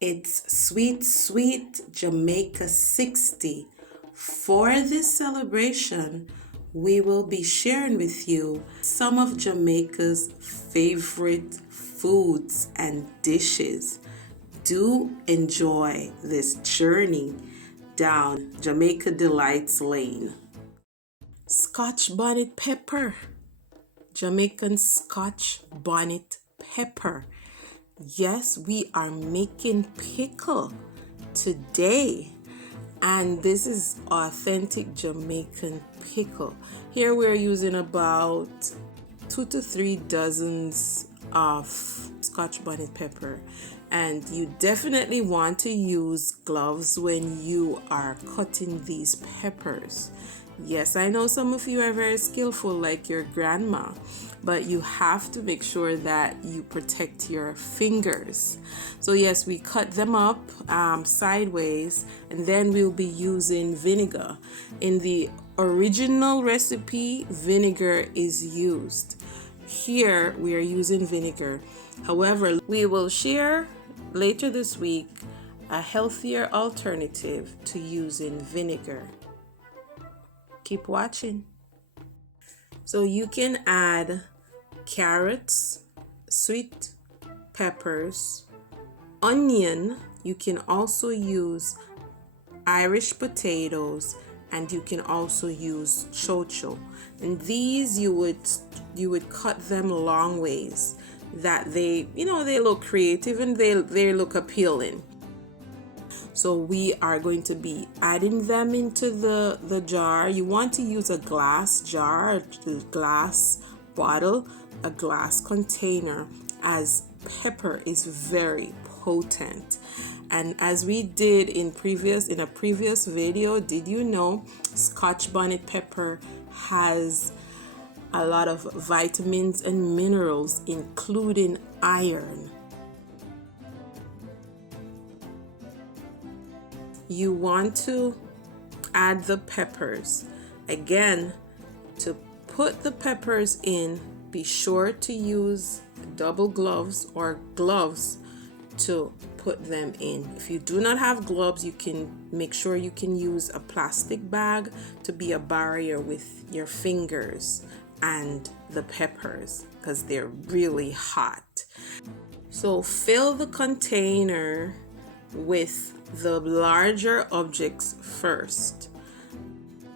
It's Sweet Sweet Jamaica 60. For this celebration, we will be sharing with you some of Jamaica's favorite foods and dishes. Do enjoy this journey down Jamaica Delights Lane. Scotch bonnet pepper. Jamaican Scotch bonnet pepper. Yes, we are making pickle today, and this is authentic Jamaican pickle. Here we're using about 2 to 3 dozens of Scotch bonnet pepper, and you definitely want to use gloves when you are cutting these peppers. Yes, I know some of you are very skillful like your grandma, but you have to make sure that you protect your fingers. So yes, we cut them up sideways, and then we'll be using vinegar. In the original recipe, vinegar is used. Here we are using vinegar. However, we will share later this week a healthier alternative to using vinegar. Keep watching. So you can add carrots, sweet peppers, onion. You can also use Irish potatoes, and you can also use chocho. And these you would cut them long ways that they look creative and they look appealing. So we are going to be adding them into the jar. You want to use a glass jar, a glass bottle, a glass container, as pepper is very potent. And as we did in a previous video, did you know Scotch bonnet pepper has a lot of vitamins and minerals, including iron? You want to add the peppers. Again, to put the peppers in, be sure to use double gloves or gloves to put them in. If you do not have gloves, you can make sure you can use a plastic bag to be a barrier with your fingers and the peppers, because they're really hot. So fill the container with the larger objects first.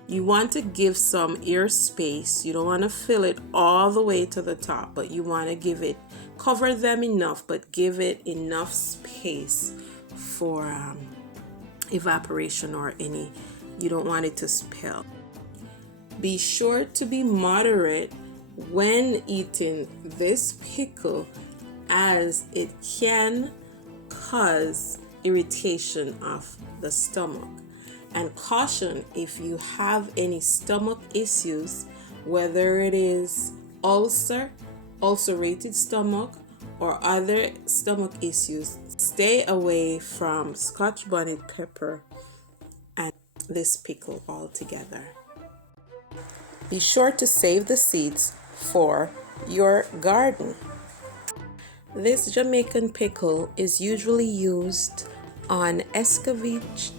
You want to give some air space. You don't want to fill it all the way to the top, but you want to cover them enough, but give it enough space for evaporation or you don't want it to spill. Be sure to be moderate when eating this pickle, as it can cause irritation of the stomach. And caution if you have any stomach issues, whether it is ulcerated stomach, or other stomach issues, stay away from Scotch bonnet pepper and this pickle altogether. Be sure to save the seeds for your garden. This Jamaican pickle is usually used on escovitch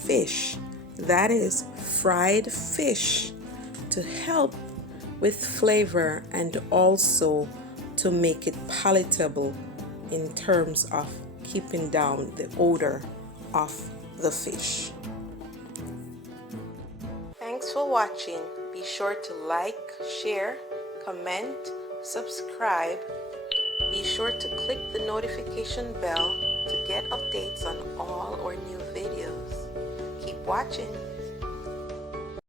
fish, that is fried fish, to help with flavor and also to make it palatable in terms of keeping down the odor of the fish. Thanks for watching. Be sure to like, share, comment, subscribe. Be sure to click the notification bell to get updates on all our new videos. Keep watching.